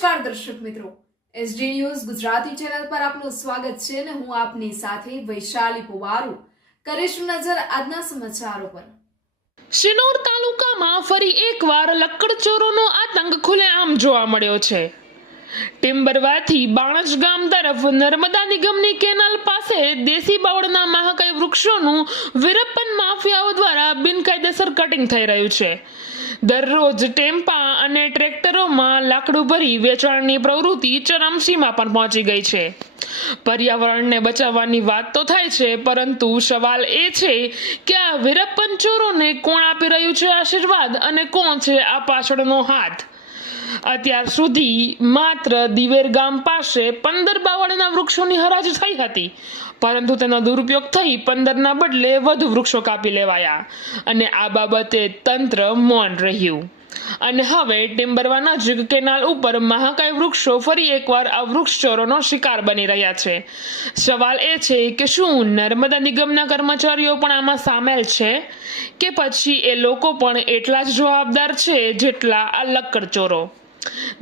નમસ્કાર દર્શક મિત્રો. એસડી ન્યૂઝ ગુજરાતી ચેનલ પર આપનું સ્વાગત છે અને હું આપની સાથે વૈશાલી પુવારુ. કરીશું નજર આજના સમાચારો પર. શિનોર તાલુકામાં ફરી એકવાર લક્કડચોરોનો આતંક ખુલ્લેઆમ જોવા મળ્યો છે. ટિમ્બરવાથી બાણજ ગામ તરફ નર્મદા નિગમની કેનાલ પાસે દેશી બાવળના મહાકાય વૃક્ષોનું વિરપ્પન માફિયાઓ દ્વારા બિનકાયદેસર કટિંગ થઈ રહ્યું છે. દરરોજ ટેમ્પા અને ટ્રેક્ટરોમાં લાકડું ભરી વેચાણની પ્રવૃત્તિ ચરમસીમા પણ પહોંચી ગઈ છે. પર્યાવરણને બચાવવાની વાત તો થાય છે, પરંતુ સવાલ એ છે કે આ વીરપ્પન ચોરોને કોણ આપી રહ્યું છે આશીર્વાદ અને કોણ છે આ પાછળનો હાથ? અત્યાર સુધી માત્ર દિવેર ગામ પાસે પંદર બાવળના વૃક્ષોની હરાજ થઈ હતી, પરંતુ તેનો દુરુપયોગ થઈ પંદરના બદલે વધુ વૃક્ષો કાપી લેવાયા. અને આ બાબતે તંત્ર મૌન રહ્યું. અને હવે ટિમ્બરવા નજીક કેનાલ ઉપર મહાકાય વૃક્ષો ફરી એકવાર આ વૃક્ષ ચોરોનો શિકાર બની રહ્યા છે. સવાલ એ છે કે શું નર્મદા નિગમના કર્મચારીઓ પણ આમાં સામેલ છે? કે પછી એ લોકો પણ એટલા જ જવાબદાર છે જેટલા આ લક્કડ ચોરો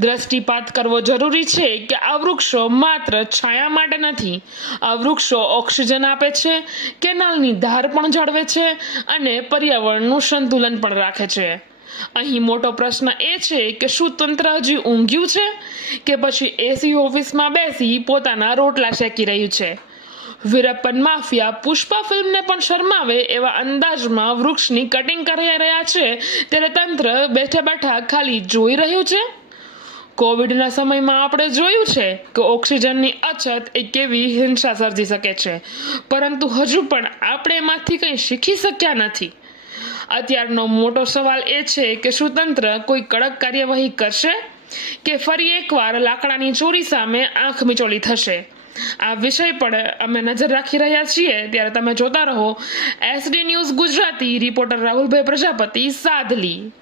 દ્રષ્ટિપાત કરવો જરૂરી છે કે આ વૃક્ષો માત્ર છાયા માટે નથી. આ વૃક્ષો ઓક્સિજન આપે છે, કેનાલની ધાર પણ જાળવે છે અને પર્યાવરણનું સંતુલન પણ રાખે છે. અહીં મોટો પ્રશ્ન એ છે કે શું તંત્ર હજી ઊંઘ્યું છે કે પછી એસી ઓફિસમાં બેસી પોતાના રોટલા શેકી રહ્યું છે? વીરપ્પન માફિયા પુષ્પા ફિલ્મને પણ શરમાવે એવા અંદાજમાં વૃક્ષની કટિંગ કરી રહ્યા છે ત્યારે તંત્ર બેઠા બેઠા ખાલી જોઈ રહ્યું છે? કોવિડના સમયમાં આપણે જોયું છે કે ઓક્સિજનની અછત એ કેવી હિંસા સર્જી શકે છે. પરંતુ હજુ પણ આપણે એમાંથી કંઈ શીખી શક્યા નથી. અત્યારનો મોટો સવાલ એ છે કે શું તંત્ર કોઈ કડક કાર્યવાહી કરશે? કે ફરી એકવાર લાકડાની ચોરી સામે આંખ મિચોલી થશે? આ વિષય પર અમે નજર રાખી રહ્યા છીએ. ત્યારે તમે જોતા રહો SD news Gujarati, reporter Rahulbhai Prajapati, Sadli.